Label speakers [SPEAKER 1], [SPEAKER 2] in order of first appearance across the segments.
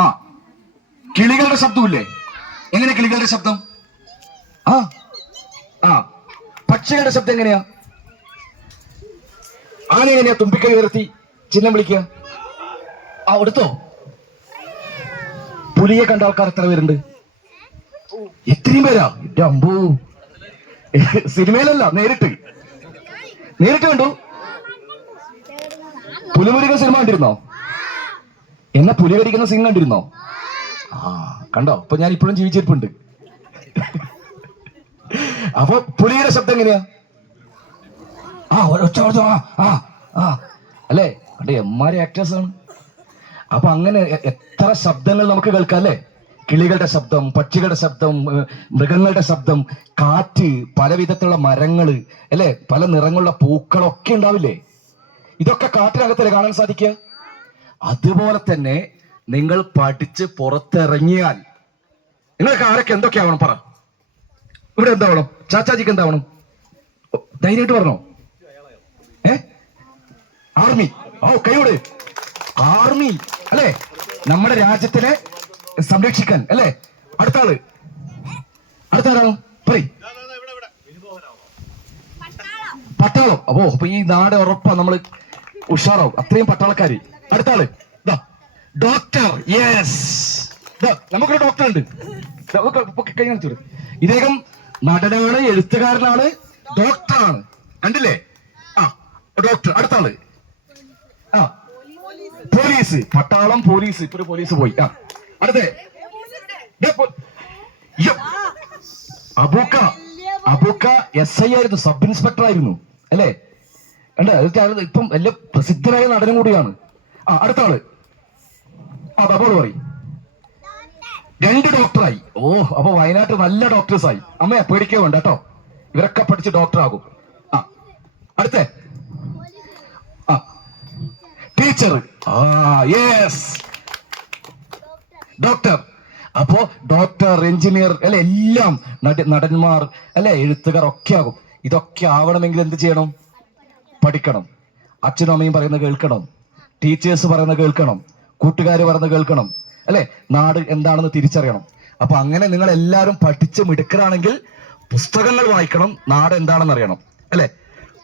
[SPEAKER 1] ആ. കിളികളുടെ ശബ്ദമില്ലേ എങ്ങനെ കിളികളുടെ ശബ്ദം? ആ. ആ. പക്ഷികളുടെ ശബ്ദം എങ്ങനെയാ? ആന എങ്ങനെയാ തുമ്പിക്കൈ ഉയർത്തി ചിഹ്നം വിളിക്കുക? ആ എടുത്തോ പുലിയെ കണ്ട ആൾക്കാർ എത്ര പേരുണ്ട്? ഇത്രയും പേരാ? അമ്പൂ. സിനിമയിലല്ല നേരിട്ട്. നേരിട്ട് കണ്ടു? പുലിമുരുകൻ സിനിമ കണ്ടിരുന്നോ? എന്നെ പുലികരിക്കുന്ന സീൻ കണ്ടിരുന്നോ? ആ കണ്ടോ? അപ്പൊ ഞാൻ ഇപ്പോഴും ജീവിച്ചിരിപ്പുണ്ട്. അപ്പൊ പുലിയുടെ ശബ്ദം എങ്ങനെയാ? ആ ഒച്ച ഒച്ച ആ ആ അല്ലേ? അതെ എമ്മാരെ ആക്ടേഴ്സ് ആണ്. അപ്പൊ അങ്ങനെ എത്ര ശബ്ദങ്ങൾ നമുക്ക് കേൾക്കാം അല്ലേ? കിളികളുടെ ശബ്ദം പക്ഷികളുടെ ശബ്ദം മൃഗങ്ങളുടെ ശബ്ദം കാറ്റ് പല വിധത്തിലുള്ള മരങ്ങൾ അല്ലെ? പല നിറങ്ങളുള്ള പൂക്കളൊക്കെ ഉണ്ടാവില്ലേ? ഇതൊക്കെ കാറ്റിനകത്തല്ലേ കാണാൻ സാധിക്കുക? അതുപോലെ തന്നെ നിങ്ങൾ പഠിച്ച് പുറത്തിറങ്ങിയാൽ നിങ്ങൾക്ക് ആരൊക്കെ എന്തൊക്കെയാവണം പറ. ഇവിടെ എന്താവണം? ചാച്ചാജിക്ക് എന്താവണം? ധൈര്യമായിട്ട് പറഞ്ഞോ. ഏ? ആർമി. ഓ കൈയോട് ആർമി അല്ലേ? നമ്മുടെ രാജ്യത്തിനെ സംരക്ഷിക്കാൻ അല്ലേ? അടുത്ത ആൾ അടുത്ത ആളാണോ പറയും പട്ടാളം. അപ്പോ അപ്പൊ ഈ നാട് ഉറപ്പാ നമ്മൾ ഉഷാറാവും. അത്രയും പട്ടാളക്കാര്. അടുത്ത ആൾ ദാ, ഡോക്ടർ യെസ് നമുക്കൊരു ഡോക്ടർ ഉണ്ട്. കഴിഞ്ഞു. ഇദ്ദേഹം നടനാണ് എഴുത്തുകാരനാണ് ഡോക്ടറാണ് കണ്ടില്ലേ? ആ ഡോക്ടർ അടുത്ത ആൾ ആ. പോലീസ്. പട്ടാളം പോലീസ്. ഇപ്പൊ പോലീസ് പോയി. ആ. അടുത്തേ. അബൂക്ക. അബൂക്ക എസ് ഐ ആയിരുന്നു. സബ് ഇൻസ്പെക്ടർ ആയിരുന്നു. അല്ലേ? അതൊക്കെ ഇപ്പം വലിയ പ്രസിദ്ധനായ നടനും കൂടിയാണ്. ആ അടുത്ത ആൾ. ആ അപ്പോൾ പറയും. രണ്ട് ഡോക്ടറായി. ഓ അപ്പൊ വയനാട്ടിൽ നല്ല ഡോക്ടേഴ്സ് ആയി അമ്മയെ പേടിക്കേ വേണ്ട കേട്ടോ. ഇവരൊക്കെ പഠിച്ച് ഡോക്ടർ ആകും ആ അടുത്ത. ആ ടീച്ചർ ആ യെസ് ഡോക്ടർ. അപ്പോ ഡോക്ടർ എഞ്ചിനീയർ അല്ലെ എല്ലാം നട- നടന്മാർ അല്ലെ എഴുത്തുകാർ ഒക്കെ ആകും. ഇതൊക്കെ ആവണമെങ്കിൽ എന്ത് ചെയ്യണം? പഠിക്കണം. അച്ഛനും അമ്മയും പറയുന്നത് കേൾക്കണം. ടീച്ചേഴ്സ് പറയുന്നത് കേൾക്കണം. കൂട്ടുകാർ പറയുന്നത് കേൾക്കണം. അല്ലെ? നാട് എന്താണെന്ന് തിരിച്ചറിയണം. അപ്പൊ അങ്ങനെ നിങ്ങൾ എല്ലാവരും പഠിച്ച് മിടുക്കരാണെങ്കിൽ പുസ്തകങ്ങൾ വായിക്കണം. നാട് എന്താണെന്ന് അറിയണം. അല്ലെ?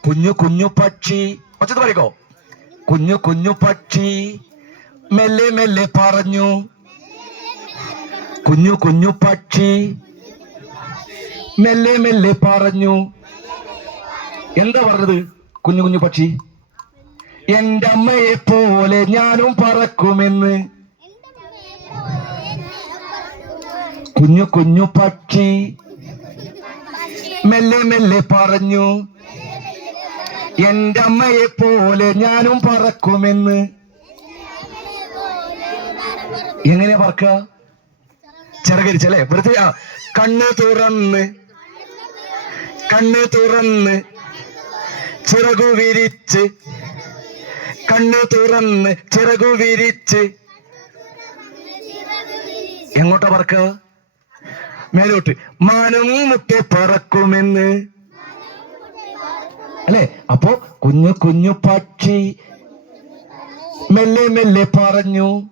[SPEAKER 1] കുഞ്ഞു കുഞ്ഞു പക്ഷി. ഒച്ചത് പറയോ കുഞ്ഞു കുഞ്ഞു പക്ഷി മെല്ലെ മെല്ലെ പറഞ്ഞു. കുഞ്ഞു കുഞ്ഞു പക്ഷി മെല്ലെ മെല്ലെ പറഞ്ഞു. എന്താ പറഞ്ഞത്? കുഞ്ഞു കുഞ്ഞു പക്ഷി. എന്റെ അമ്മയെ പോലെ ഞാനും പറക്കുമെന്ന്. കുഞ്ഞു കുഞ്ഞു പക്ഷി മെല്ലെ മെല്ലെ പറഞ്ഞു. എന്റെ അമ്മയെ പോലെ ഞാനും പറക്കുമെന്ന്. എങ്ങനെ പറക്ക? ചിറകരിച്ചല്ലേ? വൃത്തിയാ. കണ്ണ് തുറന്ന്. കണ്ണ് തുറന്ന്. ചിറകു വിരിച്ച് കണ്ണു തുറന്ന് ചിറകു വിരിച്ച്. എങ്ങോട്ടാ പറക്കുക? മേലോട്ട്. മാനം മുട്ടെ പറക്കുമെന്ന്. അല്ലെ? അപ്പോ കുഞ്ഞു കുഞ്ഞു പക്ഷി മെല്ലെ മെല്ലെ പറഞ്ഞു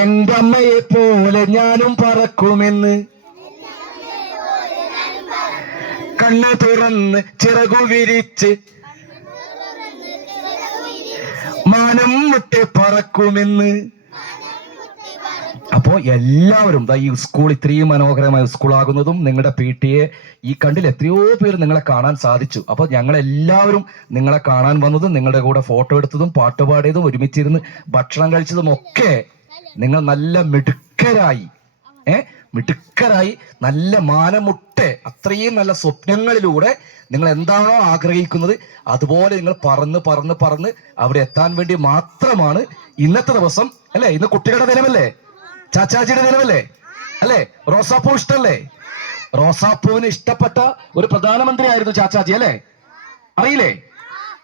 [SPEAKER 1] എന്റെ അമ്മയെ പോലെ ഞാനും പറക്കുമെന്ന്. കണ്ണ് തുറന്ന് ചിറകു വിരിച്ച് മാനം മുട്ടെ പറക്കുമെന്ന്. അപ്പോ എല്ലാവരും ഈ സ്കൂൾ ഇത്രയും മനോഹരമായ സ്കൂളാകുന്നതും നിങ്ങളുടെ പി ടി എ ഈ കണ്ടിൽ എത്രയോ പേര് നിങ്ങളെ കാണാൻ സാധിച്ചു. അപ്പൊ ഞങ്ങൾ എല്ലാവരും നിങ്ങളെ കാണാൻ വന്നതും നിങ്ങളുടെ കൂടെ ഫോട്ടോ എടുത്തതും പാട്ടുപാടിയതും ഒരുമിച്ചിരുന്ന് ഭക്ഷണം കഴിച്ചതും ഒക്കെ നിങ്ങൾ നല്ല മിടുക്കരായി. ഏ? മിടുക്കരായി നല്ല മാനമുട്ടെ അത്രയും നല്ല സ്വപ്നങ്ങളിലൂടെ നിങ്ങൾ എന്താണോ ആഗ്രഹിക്കുന്നത് അതുപോലെ നിങ്ങൾ പറന്ന് പറന്ന് പറന്ന് അവിടെ എത്താൻ വേണ്ടി മാത്രമാണ് ഇന്നത്തെ ദിവസം അല്ലെ? ഇന്ന് കുട്ടികളുടെ ദിനമല്ലേ? ചാച്ചാജിയുടെ ദിനമല്ലേ? അല്ലെ? റോസാപ്പൂ ഇഷ്ടല്ലേ റോസാപ്പൂവിന് ഇഷ്ടപ്പെട്ട ഒരു പ്രധാനമന്ത്രി ആയിരുന്നു ചാച്ചാജി അല്ലെ? അറിയില്ലേ?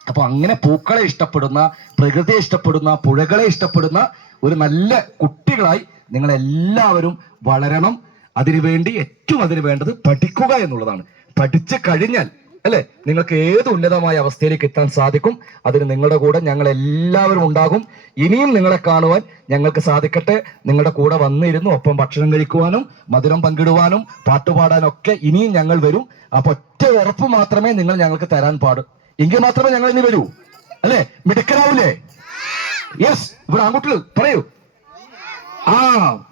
[SPEAKER 1] അപ്പൊ അങ്ങനെ പൂക്കളെ ഇഷ്ടപ്പെടുന്ന പ്രകൃതിയെ ഇഷ്ടപ്പെടുന്ന പുഴകളെ ഇഷ്ടപ്പെടുന്ന ഒരു നല്ല കുട്ടികളായി നിങ്ങൾ എല്ലാവരും വളരണം അതിനുവേണ്ടി ഏറ്റവും അതിന് വേണ്ടത് പഠിക്കുക എന്നുള്ളതാണ്. പഠിച്ചു കഴിഞ്ഞാൽ അല്ലെ? നിങ്ങൾക്ക് ഏത് ഉന്നതമായ അവസ്ഥയിലേക്ക് എത്താൻ സാധിക്കും അതിന് നിങ്ങളുടെ കൂടെ ഞങ്ങൾ എല്ലാവരും ഉണ്ടാകും. ഇനിയും നിങ്ങളെ കാണുവാൻ ഞങ്ങൾക്ക് സാധിക്കട്ടെ. നിങ്ങളുടെ കൂടെ വന്നിരുന്നു ഒപ്പം ഭക്ഷണം കഴിക്കുവാനും മധുരം പങ്കിടുവാനും പാട്ടുപാടാനും ഒക്കെ ഇനിയും ഞങ്ങൾ വരും. അപ്പൊ ഒറ്റ ഉറപ്പ് മാത്രമേ നിങ്ങൾ ഞങ്ങൾക്ക് തരാൻ പാടു. എങ്കിൽ മാത്രമേ ഞങ്ങൾ ഇനി വരൂ. അല്ലെ? മിടുക്കരാവൂലേ? യെസ് ഇവിടെ ആൺകുട്ടികൾ പറയൂ. ആ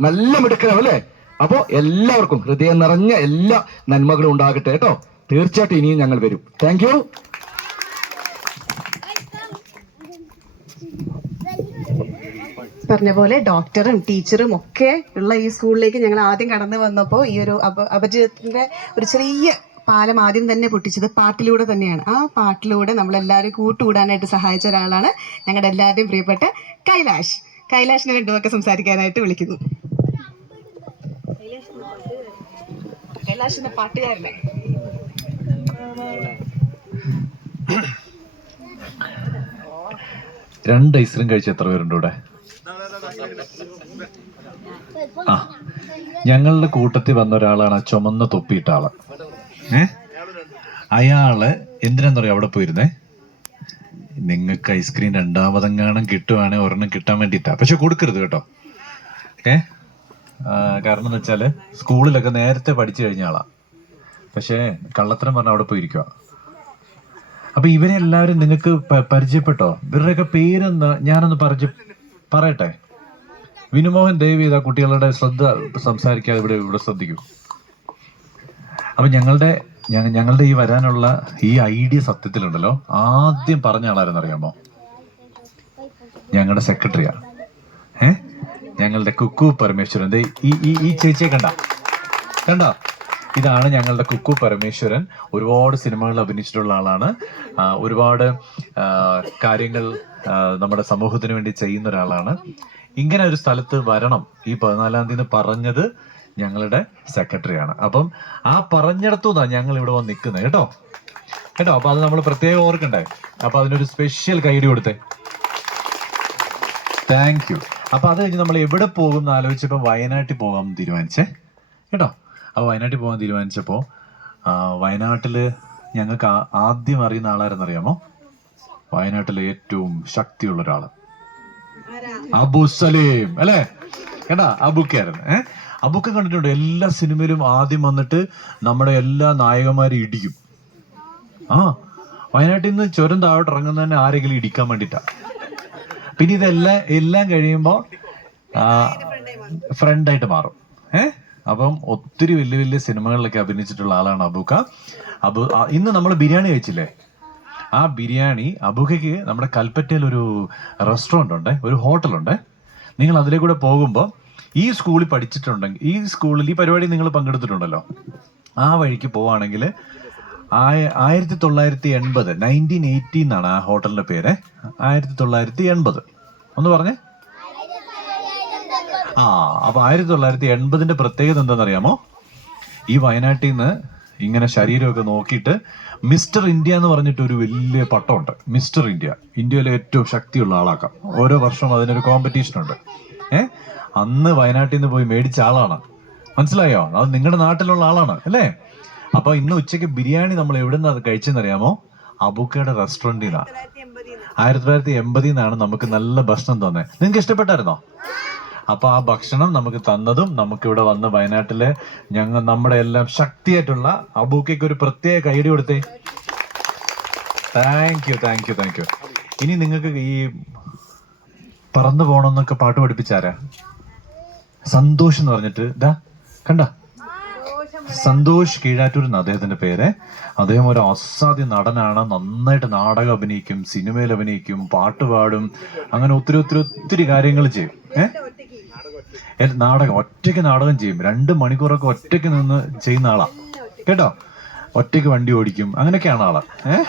[SPEAKER 1] നല്ല മിടുക്കനാവും അല്ലേ? അപ്പോ എല്ലാവർക്കും ഹൃദയം നിറഞ്ഞ എല്ലാ നന്മകളും ഉണ്ടാകട്ടെ കേട്ടോ. തീർച്ചയായിട്ടും ഇനിയും ഞങ്ങൾ വരും. താങ്ക് യു
[SPEAKER 2] പറഞ്ഞ പോലെ ഡോക്ടറും ടീച്ചറും ഒക്കെ ഉള്ള ഈ സ്കൂളിലേക്ക് ഞങ്ങൾ ആദ്യം കടന്നു വന്നപ്പോൾ ഈ ഒരു അപ ഒരു ചെറിയ പാലം ആദ്യം തന്നെ പൊട്ടിച്ചത് പാട്ടിലൂടെ തന്നെയാണ്. ആ പാട്ടിലൂടെ നമ്മളെല്ലാവരും കൂട്ടുകൂടാനായിട്ട് സഹായിച്ച ഒരാളാണ് ഞങ്ങളുടെ എല്ലാവരുടെയും പ്രിയപ്പെട്ട കൈലാഷ്. കൈലാഷിനെ രണ്ടുമൊക്കെ സംസാരിക്കാനായിട്ട് വിളിക്കുന്നു. കൈലാഷിന്റെ പാട്ടുകാരനെ.
[SPEAKER 3] രണ്ട് ഐസ്ക്രീം കഴിച്ച എത്ര പേരുണ്ട് ഇവിടെ? ആ ഞങ്ങളുടെ കൂട്ടത്തിൽ വന്ന ഒരാളാണ് ആ ചുമന്ന തൊപ്പിയിട്ട ആൾ. ഏ? അയാൾ എന്തിനാന്നറിയോ അവിടെ പോയിരുന്നേ? നിങ്ങൾക്ക് ഐസ്ക്രീം രണ്ടാമതെങ്ങാനും കിട്ടുവാണെങ്കിൽ ഒരെണ്ണം കിട്ടാൻ വേണ്ടിട്ടാ പക്ഷെ കൊടുക്കരുത് കേട്ടോ. ഏ? കാരണം എന്ന് വെച്ചാൽ സ്കൂളിലൊക്കെ നേരത്തെ പഠിച്ചു കഴിഞ്ഞ ആളാ. പക്ഷേ കള്ളത്തരം പറഞ്ഞ അവിടെ പോയിരിക്കുക അപ്പൊ ഇവരെ എല്ലാവരും നിങ്ങൾക്ക് പരിചയപ്പെട്ടോ? ഇവരുടെയൊക്കെ പേരെന്ന് ഞാനൊന്ന് പരിചയ പറയട്ടെ. വിനുമോഹൻ ദേവി ഇതാ കുട്ടികളുടെ ശ്രദ്ധ സംസാരിക്കാതെ ഇവിടെ ഇവിടെ ശ്രദ്ധിക്കൂ. അപ്പൊ ഞങ്ങളുടെ ഞങ്ങ- ഞങ്ങളുടെ ഈ വരാനുള്ള ഈ ഐഡിയ സത്യത്തിലുണ്ടല്ലോ. ആദ്യം പറഞ്ഞ ആളാരെന്ന് അറിയാമോ? ഞങ്ങളുടെ സെക്രട്ടറിയാ. ഏ? ഞങ്ങളുടെ കുക്കു പരമേശ്വരൻ. ഈ ഈ ഈ ചേച്ചിയെ കണ്ട. കണ്ട? ഇതാണ് ഞങ്ങളുടെ കുക്കു പരമേശ്വരൻ. ഒരുപാട് സിനിമകളിൽ അഭിനയിച്ചിട്ടുള്ള ആളാണ്. ഒരുപാട് കാര്യങ്ങൾ നമ്മുടെ സമൂഹത്തിന് വേണ്ടി ചെയ്യുന്ന ഒരാളാണ്. ഇങ്ങനെ ഒരു സ്ഥലത്ത് വരണം. ഈ പതിനാലാം തീയതി പറഞ്ഞത് ഞങ്ങളുടെ സെക്രട്ടറിയാണ്. അപ്പം ആ പറഞ്ഞിടത്തു നിന്നാണ് ഞങ്ങൾ ഇവിടെ വന്ന് നിൽക്കുന്നത്. കേട്ടോ? കേട്ടോ? അപ്പൊ അത് നമ്മൾ പ്രത്യേകം ഓർക്കണ്ടേ? അപ്പൊ അതിനൊരു സ്പെഷ്യൽ കൈഡി കൊടുത്തേ. താങ്ക് യു അപ്പൊ അത് കഴിഞ്ഞ് നമ്മൾ എവിടെ പോകും എന്ന് ആലോചിച്ചപ്പോൾ വയനാട്ടിൽ പോകാൻ തീരുമാനിച്ചേ. കേട്ടോ? അപ്പോൾ വയനാട്ടിൽ പോകാൻ തീരുമാനിച്ചപ്പോൾ വയനാട്ടിൽ ഞങ്ങൾക്ക് ആദ്യം അറിയുന്ന ആളാരെന്നറിയാമോ? വയനാട്ടിലെ ഏറ്റവും ശക്തിയുള്ള ഒരാൾ. അബു സലീം. അല്ലേ? കേട്ടാ? അബുക്കായിരുന്നു. ഏഹ് അബുക്ക കണ്ടിട്ടുണ്ട്. എല്ലാ സിനിമയിലും ആദ്യം വന്നിട്ട് നമ്മുടെ എല്ലാ നായകന്മാരും ഇടിക്കും ആ വയനാട്ടിൽ നിന്ന് ചുരം താഴോട്ട് ഇറങ്ങുന്ന തന്നെ ആരെങ്കിലും ഇടിക്കാൻ വേണ്ടിട്ടാ പിന്നെ ഇതെല്ലാം എല്ലാം കഴിയുമ്പോൾ ഫ്രണ്ടായിട്ട് മാറും. ഏ? അപ്പം ഒത്തിരി വലിയ വലിയ സിനിമകളിലൊക്കെ അഭിനയിച്ചിട്ടുള്ള ആളാണ് അബൂക്ക. അബു ആ, ഇന്ന് നമ്മൾ ബിരിയാണി കഴിച്ചില്ലേ? ആ ബിരിയാണി അബൂക്കയ്ക്ക് നമ്മുടെ കൽപ്പറ്റയിൽ ഒരു റെസ്റ്റോറന്റ് ഉണ്ട് ഒരു ഹോട്ടലുണ്ട് നിങ്ങൾ അതിലെ കൂടെ പോകുമ്പോൾ ഈ സ്കൂളിൽ പഠിച്ചിട്ടുണ്ടെങ്കിൽ ഈ സ്കൂളിൽ ഈ പരിപാടി നിങ്ങൾ പങ്കെടുത്തിട്ടുണ്ടല്ലോ? ആ വഴിക്ക് പോവാണെങ്കിൽ ആയ- ആയിരത്തി തൊള്ളായിരത്തി എൺപത് നയന്റീൻ എയ്റ്റി എന്നാണ് ആ ഹോട്ടലിന്റെ പേര്. ആയിരത്തി തൊള്ളായിരത്തി എൺപത് ഒന്ന് പറഞ്ഞേ. ആ അപ്പോൾ ആയിരത്തി തൊള്ളായിരത്തി എൺപതിന്റെ പ്രത്യേകത എന്താണെന്നറിയാമോ? ഈ വയനാട്ടിൽ നിന്ന് ഇങ്ങനെ ശരീരമൊക്കെ നോക്കിയിട്ട് മിസ്റ്റർ ഇന്ത്യ എന്ന് പറഞ്ഞിട്ട് ഒരു വലിയ പട്ടമുണ്ട്. Mister India. ഇന്ത്യയിലെ ഏറ്റവും ശക്തിയുള്ള ആളാക്കാം. ഓരോ വർഷവും അതിനൊരു കോമ്പറ്റീഷൻ ഉണ്ട്. ഏ? അന്ന് വയനാട്ടിൽ നിന്ന് പോയി മേടിച്ച ആളാണ്. മനസ്സിലായോ? അത് നിങ്ങളുടെ നാട്ടിലുള്ള ആളാണ് അല്ലേ? അപ്പൊ ഇന്ന് ഉച്ചയ്ക്ക് ബിരിയാണി നമ്മൾ എവിടെ നിന്ന് അത് കഴിച്ചെന്നറിയാമോ? അബുക്കയുടെ റെസ്റ്റോറന്റിൽ നിന്നാണ് ആയിരത്തി തൊള്ളായിരത്തി എൺപതിൽ നിന്നാണ് നമുക്ക് നല്ല ഭക്ഷണം തന്നെ. നിങ്ങൾക്ക് ഇഷ്ടപ്പെട്ടായിരുന്നോ? അപ്പൊ ആ ഭക്ഷണം നമുക്ക് തന്നതും നമുക്ക് ഇവിടെ വന്ന് വയനാട്ടിലെ ഞങ്ങൾ നമ്മുടെ എല്ലാം ശക്തിയായിട്ടുള്ള അബൂക്കയ്ക്ക് ഒരു പ്രത്യേക കൈഡി കൊടുത്തേ. Thank you thank you thank you ഇനി നിങ്ങൾക്ക് ഈ പറന്നു പോകണമെന്നൊക്കെ പാട്ട് പഠിപ്പിച്ചാരാ? സന്തോഷ് എന്ന് പറഞ്ഞിട്ട് ഇതാ കണ്ട? സന്തോഷ് കീഴാറ്റൂർ എന്ന അദ്ദേഹത്തിന്റെ പേര്. അദ്ദേഹം ഒരു അസാധ്യ നടനാണ്. നന്നായിട്ട് നാടകം അഭിനയിക്കും സിനിമയിൽ അഭിനയിക്കും പാട്ട് പാടും. അങ്ങനെ ഒത്തിരി ഒത്തിരി ഒത്തിരി കാര്യങ്ങൾ ചെയ്യും. ഏഹ് നാടകം ഒറ്റയ്ക്ക് നാടകം ചെയ്യും. രണ്ട് മണിക്കൂറൊക്കെ ഒറ്റയ്ക്ക് നിന്ന് ചെയ്യുന്ന ആളാ. കേട്ടോ? ഒറ്റയ്ക്ക് വണ്ടി ഓടിക്കും. അങ്ങനെയൊക്കെയാണ് ആളാ. ഏഹ്